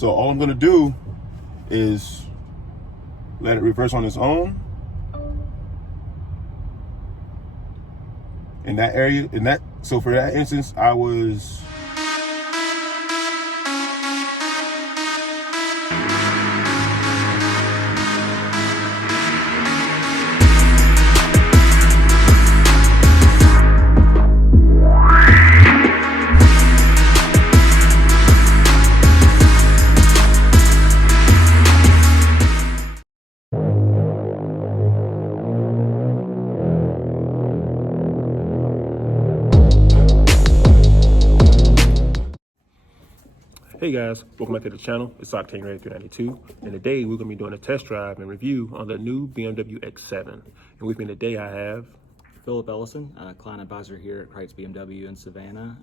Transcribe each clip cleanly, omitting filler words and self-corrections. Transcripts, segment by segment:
So all I'm gonna do is let it reverse on its own. In that area, so for that instance, I was Hey guys, welcome back to the channel. It's Octane Ray 392, and today we're going to be doing a test drive and review on the new BMW X7. And with me today I have Ellison, client advisor here at Critz BMW in Savannah.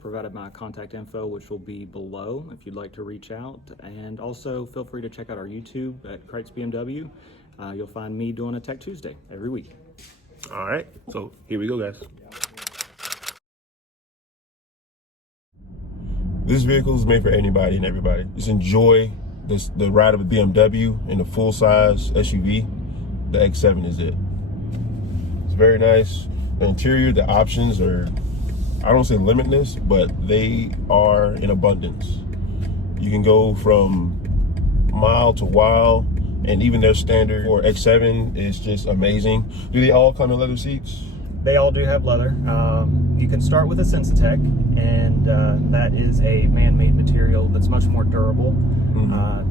Provided my contact info, which will be below if you'd like to reach out. And also feel free to check out our YouTube at Critz BMW. You'll find me doing a Tech Tuesday every week. All right, so here we go, guys. This vehicle is made for anybody and everybody. Just enjoy the ride of a BMW in a full-size SUV. The X7 is it. It's very nice. The interior, the options are, I don't say limitless, but they are in abundance. You can go from mild to wild, and even their standard for X7 is just amazing. Do they all come in leather seats? They all do have leather. You can start with a Sensitech, and that is a man-made material that's much more durable.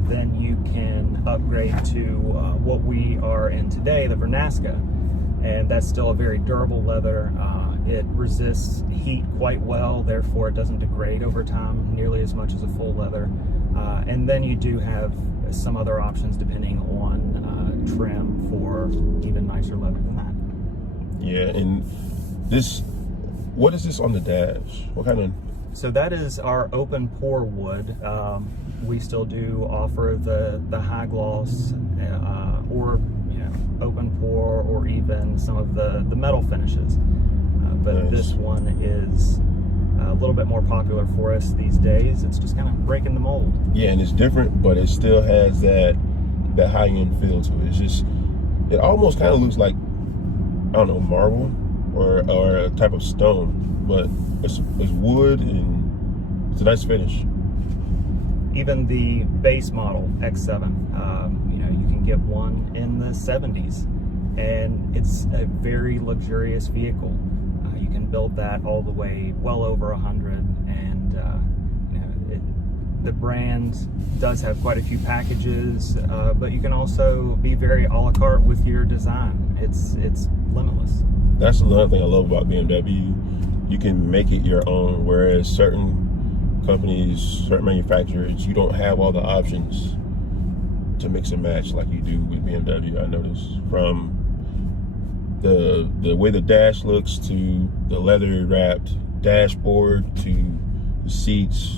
Then you can upgrade to what we are in today, the Vernasca, and that's still a very durable leather. It resists heat quite well, therefore it doesn't degrade over time nearly as much as a full leather. And then you do have some other options depending on trim for even nicer leather than that. Yeah, and this, what is this on the dash? What kind of? So that is our open pore wood. We still do offer the high gloss or open pore, or even some of the metal finishes. But nice. This one is a little bit more popular for us these days. It's just kind of breaking the mold. Yeah, and it's different, but it still has that high-end feel to it. It's just, it almost kind of looks like, I don't know, marble or a type of stone, but it's wood and it's a nice finish. Even the base model X7, you can get one in the 70s, and it's a very luxurious vehicle. You can build that all the way well over 100, and the brand does have quite a few packages, but you can also be very a la carte with your design. It's limitless. That's another thing I love about BMW. You can make it your own, whereas certain companies, certain manufacturers, you don't have all the options to mix and match like you do with BMW. I noticed, from the way the dash looks to the leather wrapped dashboard to the seats.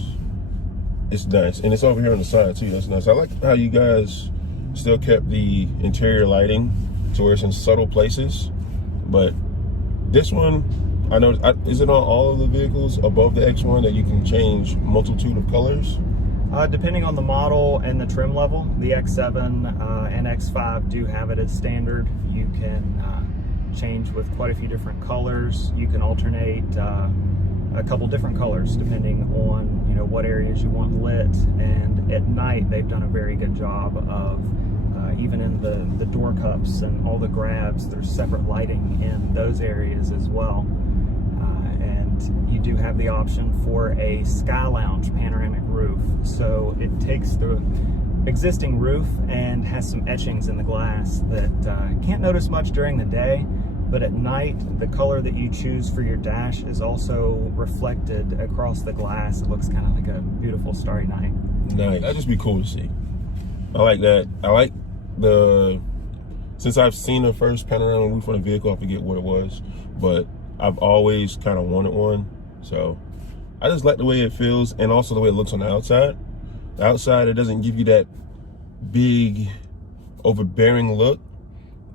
It's nice, and it's over here on the side too. That's nice. I like how you guys still kept the interior lighting to where it's in subtle places, but this one, I know, is it on all of the vehicles above the X1 that you can change multitude of colors? Depending on the model and the trim level, the X7 and X5 do have it as standard. You can change with quite a few different colors. You can alternate a couple different colors depending on what areas you want lit, and at night they've done a very good job of even in the door cups and all the grabs, there's separate lighting in those areas as well. And you do have the option for a Sky Lounge panoramic roof. So it takes the existing roof and has some etchings in the glass that can't notice much during the day, but at night the color that you choose for your dash is also reflected across the glass. It looks kind of like a beautiful starry night. Nice. That'd just be cool to see. I like that. I like since I've seen the first panoramic roof on a vehicle, I forget what it was, but I've always kind of wanted one. So I just like the way it feels, and also the way it looks on the outside. The outside, it doesn't give you that big, overbearing look.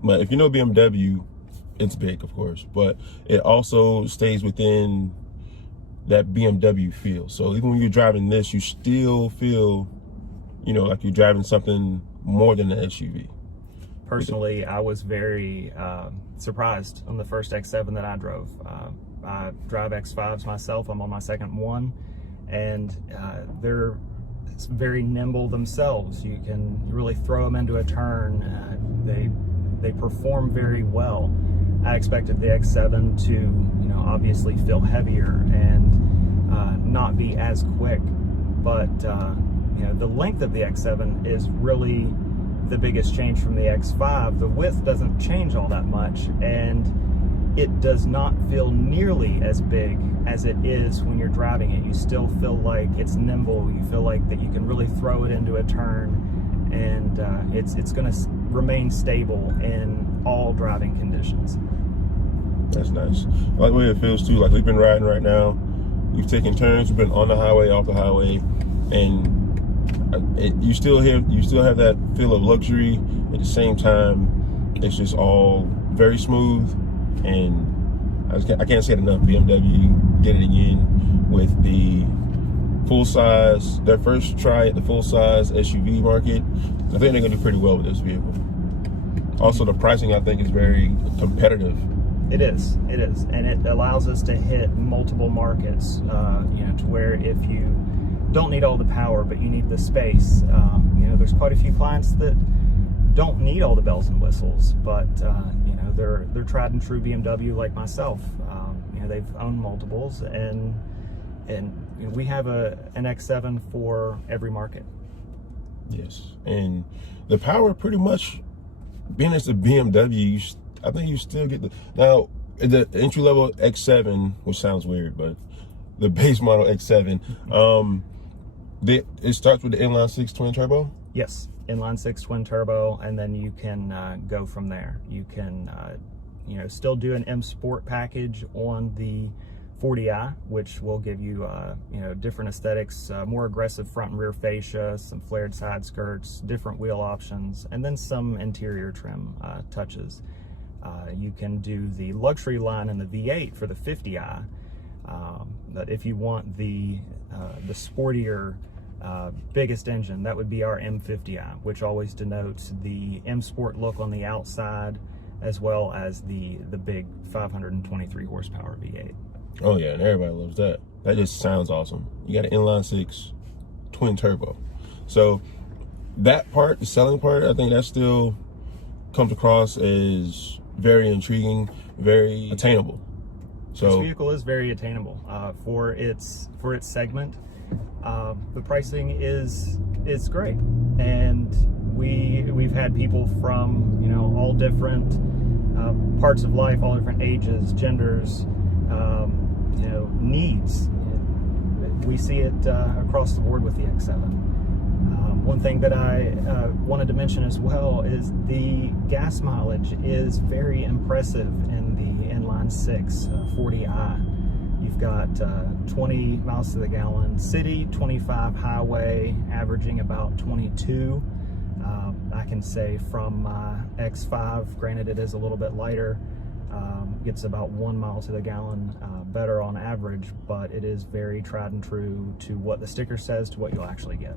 But if you know BMW, it's big, of course, but it also stays within that BMW feel. So even when you're driving this, you still feel like you're driving something more than an SUV. Personally, I was very surprised on the first X7 that I drove. I drive X5s myself. I'm on my second one, and they're very nimble themselves. You can really throw them into a turn. They perform very well. I expected the X7 to, obviously feel heavier and not be as quick, but the length of the X7 is really the biggest change from the X5. The width doesn't change all that much, and it does not feel nearly as big as it is when you're driving it. You still feel like it's nimble. You feel like that you can really throw it into a turn, and it's going to remain stable in all driving conditions. That's nice. I like the way it feels too. Like, we've been riding right now. We've taken turns. We've been on the highway, off the highway, and you still have that feel of luxury. At the same time, it's just all very smooth, and I can't say it enough. BMW did it again with the full size. Their first try at the full size SUV market. I think they're going to do pretty well with this vehicle. Also, the pricing, I think, is very competitive. It is, and it allows us to hit multiple markets. To where if you don't need all the power, but you need the space. There's quite a few clients that don't need all the bells and whistles, but they're tried and true BMW like myself. They've owned multiples, and we have an X7 for every market. Yes, and the power, pretty much, being as a BMW, I think you still get the entry level X7, which sounds weird, but the base model X7. It starts with the inline 6 twin turbo? Yes, inline 6 twin turbo, and then you can go from there. You can still do an M Sport package on the 40i, which will give you different aesthetics, more aggressive front and rear fascia, some flared side skirts, different wheel options, and then some interior trim touches. You can do the luxury line in the V8 for the 50i, but if you want the sportier, biggest engine, that would be our M50i, which always denotes the M Sport look on the outside, as well as the big 523 horsepower V8. Oh yeah, and everybody loves that. That just sounds awesome. You got an inline 6 twin turbo. So that part, the selling part, I think that still comes across as very intriguing, very attainable. So this vehicle is very attainable for its segment. The pricing is great, and we've had people from all different parts of life, all different ages, genders, needs. We see it across the board with the X7. One thing that I wanted to mention as well is the gas mileage is very impressive in the inline 6 40i. You've got 20 miles to the gallon city, 25 highway, averaging about 22. I can say from my X5, granted it is a little bit lighter, gets about 1 mile to the gallon better on average, but it is very tried and true to what the sticker says to what you'll actually get.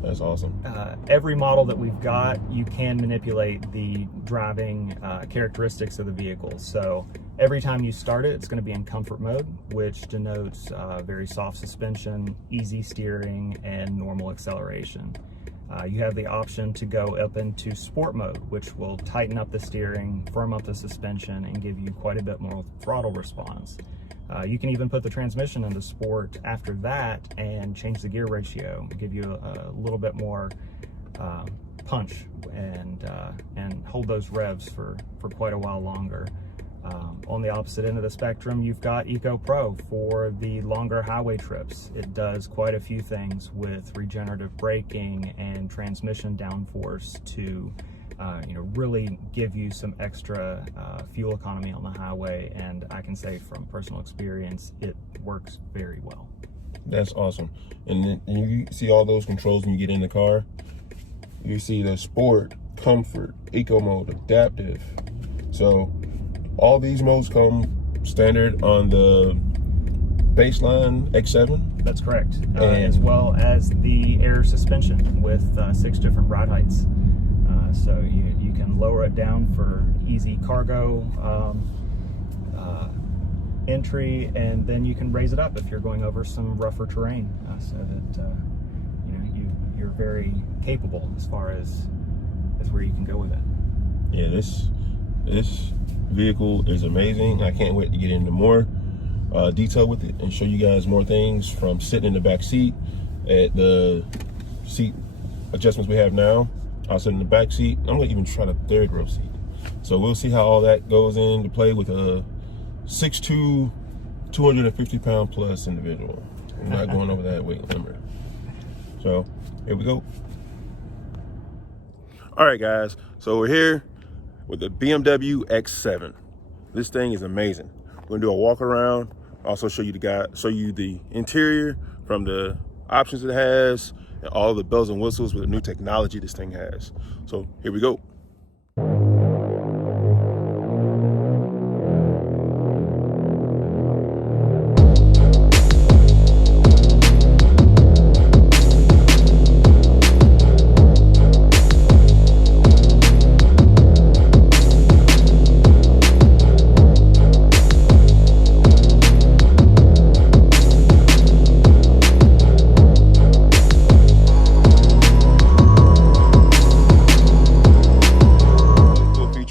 That's awesome. Every model that we've got, you can manipulate the driving characteristics of the vehicle. So every time you start it, it's going to be in comfort mode, which denotes very soft suspension, easy steering, and normal acceleration. You have the option to go up into sport mode, which will tighten up the steering, firm up the suspension, and give you quite a bit more throttle response. You can even put the transmission into sport after that and change the gear ratio, give you a little bit more punch, and hold those revs for quite a while longer. On the opposite end of the spectrum, you've got Eco Pro for the longer highway trips. It does quite a few things with regenerative braking and transmission downforce to really give you some extra fuel economy on the highway, and I can say from personal experience, it works very well. That's awesome. And then you see all those controls when you get in the car. You see the sport, comfort, eco mode, adaptive. So all these modes come standard on the baseline X7. That's correct, as well as the air suspension with 6 different ride heights. So you can lower it down for easy cargo entry, and then you can raise it up if you're going over some rougher terrain, so that you're very capable as far as where you can go with it. Yeah, this vehicle is amazing. I can't wait to get into more detail with it and show you guys more things, from sitting in the back seat at the seat adjustments we have now. I'll sit in the back seat. I'm gonna even try the 3rd row seat. So we'll see how all that goes into play with a 6'2", 250-pound plus individual. I'm not going over that weight limit. So here we go. All right, guys. So we're here with the BMW X7. This thing is amazing. We're gonna do a walk around. Also show you the interior, from the options it has and all the bells and whistles with the new technology this thing has. So here we go.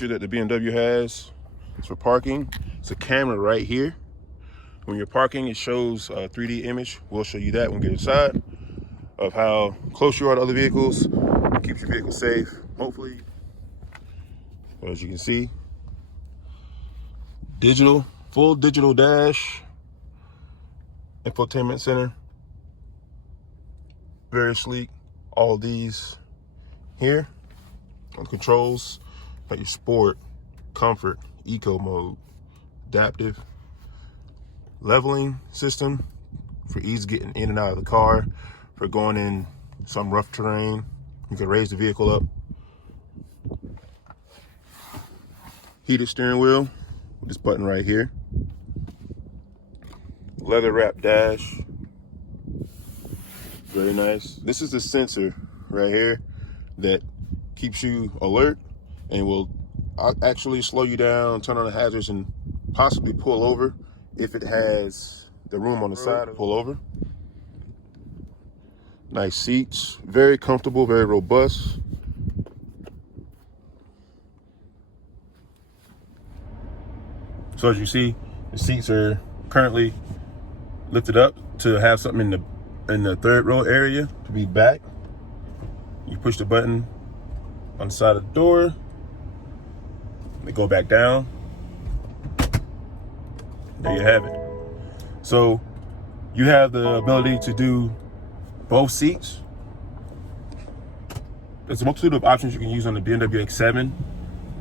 That the BMW has is for parking. It's a camera right here. When you're parking, it shows a 3D image. We'll show you that when we get inside, of how close you are to other vehicles. It keeps your vehicle safe, hopefully. As you can see, full digital dash, infotainment center, very sleek. All of these here on controls. Got your sport, comfort, eco mode, adaptive, leveling system for ease getting in and out of the car. For going in some rough terrain, you can raise the vehicle up. Heated steering wheel with this button right here. Leather wrap dash, very nice. This is the sensor right here that keeps you alert and will actually slow you down, turn on the hazards, and possibly pull over if it has the room on the side to pull over. Nice seats, very comfortable, very robust. So as you see, the seats are currently lifted up to have something in the 3rd row area to be back. You push the button on the side of the door. They go back down. There you have it. So you have the ability to do both seats. There's a multitude of options you can use on the BMW X7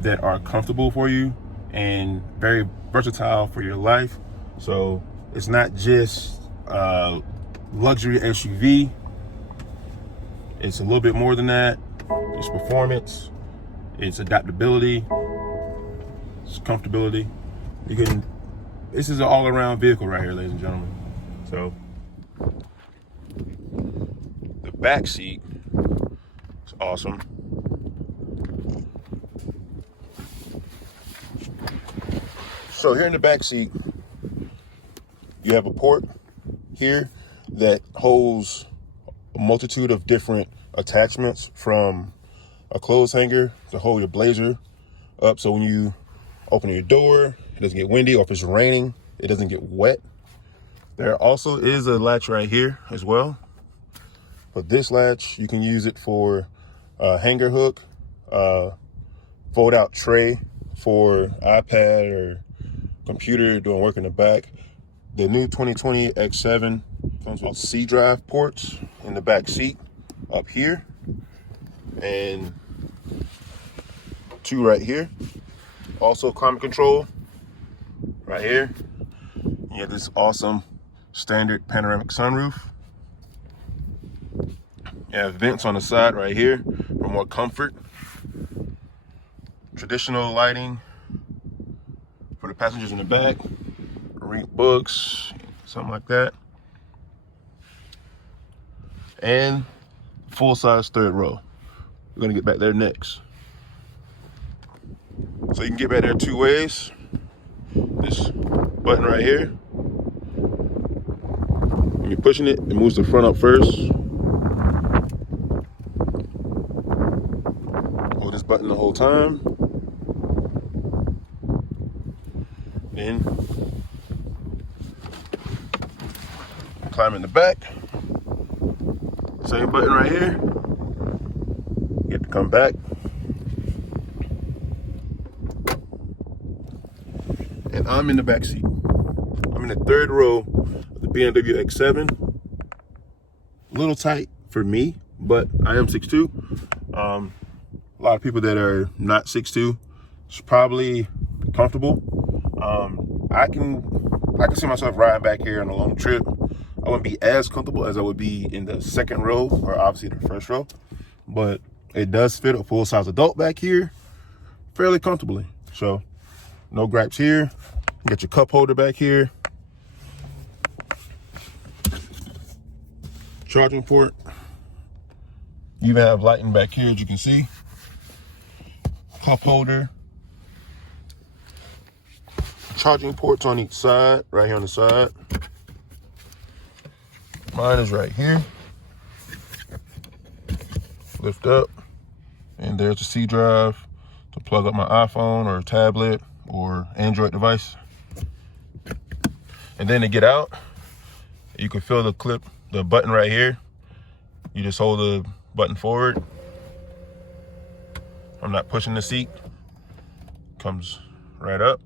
that are comfortable for you and very versatile for your life. So it's not just a luxury SUV. It's a little bit more than that. It's performance, it's adaptability, it's comfortability. This is an all-around vehicle right here, ladies and gentlemen. So the back seat is awesome. So here in the back seat, you have a port here that holds a multitude of different attachments, from a clothes hanger to hold your blazer up, so when you open your door, it doesn't get windy, or if it's raining, it doesn't get wet. There also is a latch right here as well. But this latch, you can use it for a hanger hook, fold out tray for iPad or computer doing work in the back. The new 2020 X7 comes with C drive ports in the back seat up here, and 2 right here. Also climate control right here. You have this awesome standard panoramic sunroof. You have vents on the side right here for more comfort. Traditional lighting for the passengers in the back. Read books, something like that. And full-size third row. We're gonna get back there next. So you can get back there two ways. This button right here. When you're pushing it, it moves the front up first. Hold this button the whole time. Then climb in the back. Same button right here. You get to come back. And I'm in the back seat. I'm in the third row of the BMW X7. A little tight for me, but I am 6'2". A lot of people that are not 6'2" is probably comfortable. I can see myself riding back here on a long trip. I wouldn't be as comfortable as I would be in the second row or obviously the first row, but it does fit a full-size adult back here fairly comfortably. So no gripes here. You got your cup holder back here. Charging port. You even have lighting back here, as you can see. Cup holder. Charging ports on each side, right here on the side. Mine is right here. Lift up, and there's the C drive to plug up my iPhone or tablet or Android device. And then to get out, you can feel the button right here. You just hold the button forward. I'm not pushing the seat. Comes right up.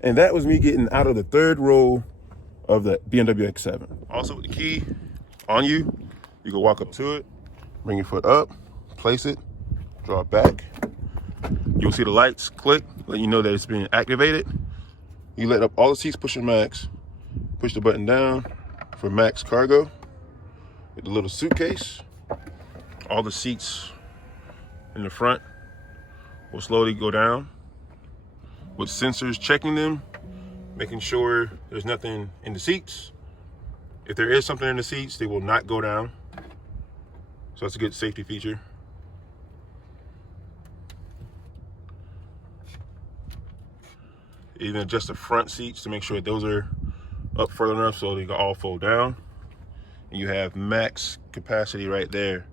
And that was me getting out of the third row of the BMW X7. Also with the key on you, you can walk up to it, bring your foot up, place it, draw it back. You'll see the lights click, letting you know that it's being activated. You let up all the seats, pushing max. Push the button down for max cargo. With the little suitcase. All the seats in the front will slowly go down, with sensors checking them, making sure there's nothing in the seats. If there is something in the seats, they will not go down. So that's a good safety feature. Even adjust the front seats to make sure those are up further enough so they can all fold down. And you have max capacity right there.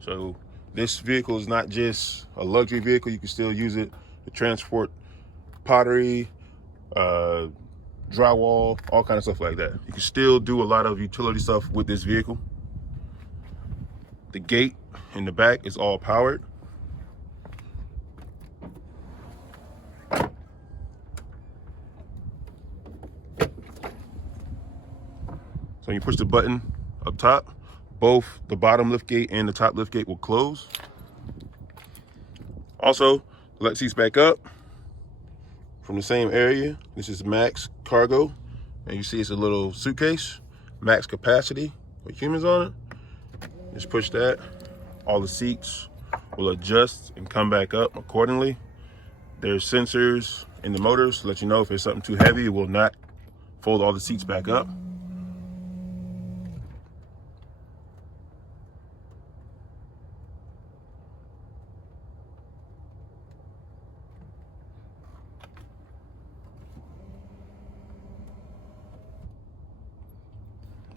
So this vehicle is not just a luxury vehicle. You can still use it to transport pottery, drywall, all kind of stuff like that. You can still do a lot of utility stuff with this vehicle. The gate in the back is all powered. So you push the button up top, both the bottom lift gate and the top lift gate will close. Also, let seats back up. From the same area, this is max cargo, and you see it's a little suitcase, max capacity with humans on it. Just push that, all the seats will adjust and come back up accordingly. There's sensors in the motors to let you know if it's something too heavy, it will not fold all the seats back up.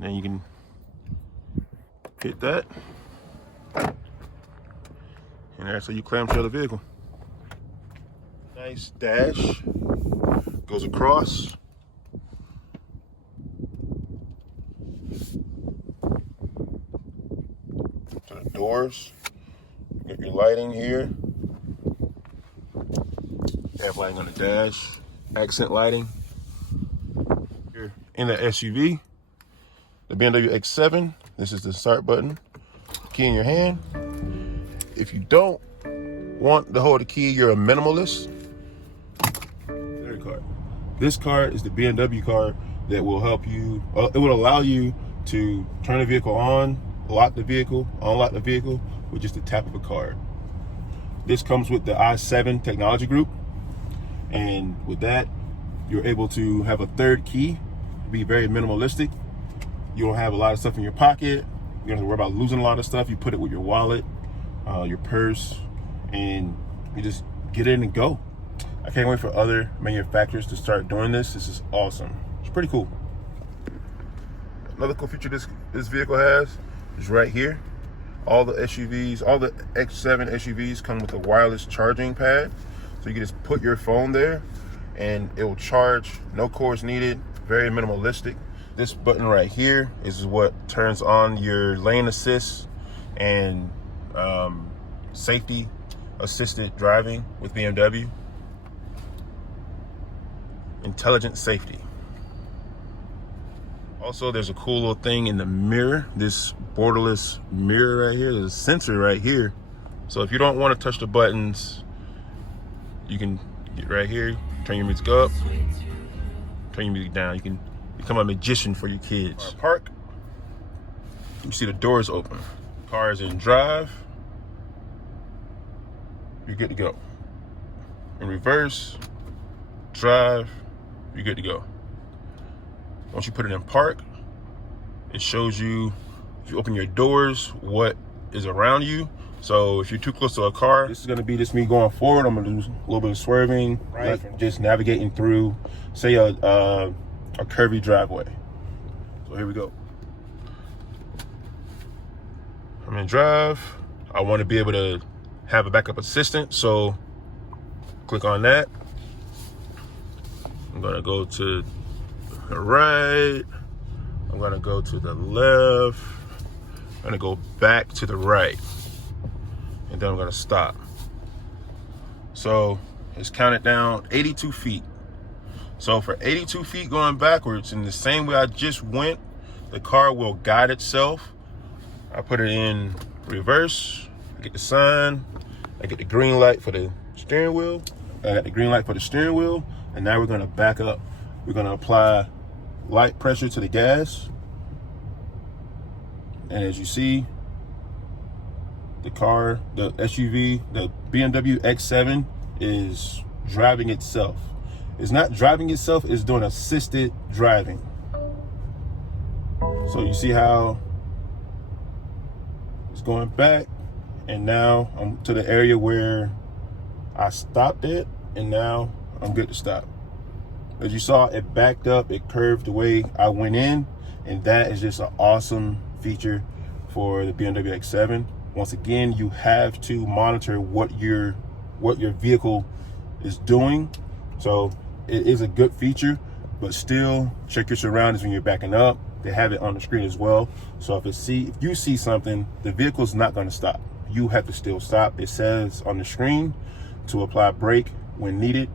Then you can hit that, and that's how you clamshell the vehicle. Nice dash, goes across. To the doors, you get your lighting here. You have lighting on the dash, accent lighting. You're in the SUV. The BMW X7, this is the start button. Key in your hand. If you don't want to hold the key, you're a minimalist. Third card. This card is the BMW card that will help you, it will allow you to turn the vehicle on lock the vehicle, unlock the vehicle with just the tap of a card. This comes with the i7 technology group, and with that, you're able to have a third key, be very minimalistic. You don't have a lot of stuff in your pocket. You don't have to worry about losing a lot of stuff. You put it with your wallet, your purse, and you just get in and go. I can't wait for other manufacturers to start doing this. This is awesome. It's pretty cool. Another cool feature this vehicle has is right here. All the SUVs, all the X7 SUVs come with a wireless charging pad. So you can just put your phone there and it will charge, no cords needed, very minimalistic. This button right here is what turns on your lane assist and safety assisted driving with BMW. Intelligent safety. Also, there's a cool little thing in the mirror, this borderless mirror right here. There's a sensor right here. So if you don't want to touch the buttons, you can get right here, turn your music up, turn your music down. You can become a magician for your kids. Park, you see the doors open. Car is in drive, you're good to go. In reverse, drive, you're good to go. Once you put it in park, it shows you, if you open your doors, what is around you. So if you're too close to a car, this is gonna be just me going forward. I'm gonna do a little bit of swerving, right? Just navigating through, say a curvy driveway. So here we go. I'm in drive. I wanna be able to have a backup assistant, so click on that. I'm gonna go to the right, I'm gonna go to the left, I'm gonna go back to the right, and then I'm gonna stop. So it's counted down 82 feet. So for 82 feet going backwards, in the same way I just went, the car will guide itself. I put it in reverse, I get the sign, I get the green light for the steering wheel, I got the green light for the steering wheel, and now we're gonna back up. We're gonna apply light pressure to the gas, and as you see, the car, the SUV, the BMW X7 is driving itself. It's not driving itself, it's doing assisted driving. So you see how it's going back, and now I'm to the area where I stopped it, and now I'm good to stop. As you saw, it backed up, it curved the way I went in, and that is just an awesome feature for the BMW X7. Once again, you have to monitor what your vehicle is doing. So it is a good feature, but still check your surroundings when you're backing up. They have it on the screen as well. So if you see something, the vehicle's not gonna stop. You have to still stop. It says on the screen to apply brake when needed.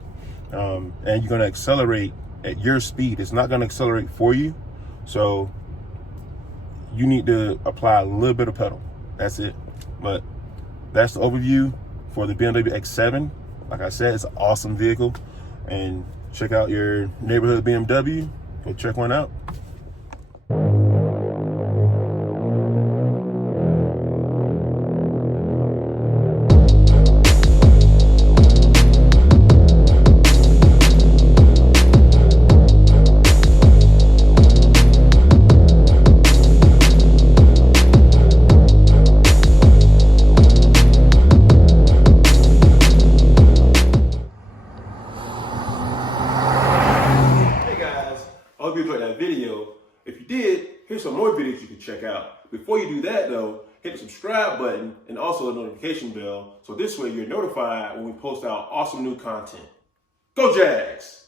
And you're gonna accelerate at your speed. It's not gonna accelerate for you. So you need to apply a little bit of pedal. That's it. But that's the overview for the BMW X7. Like I said, it's an awesome vehicle. And check out your neighborhood BMW. Go check one out. I hope you enjoyed that video. If you did, here's some more videos you can check out. Before you do that though, hit the subscribe button and also the notification bell, so this way you're notified when we post out awesome new content. Go Jags!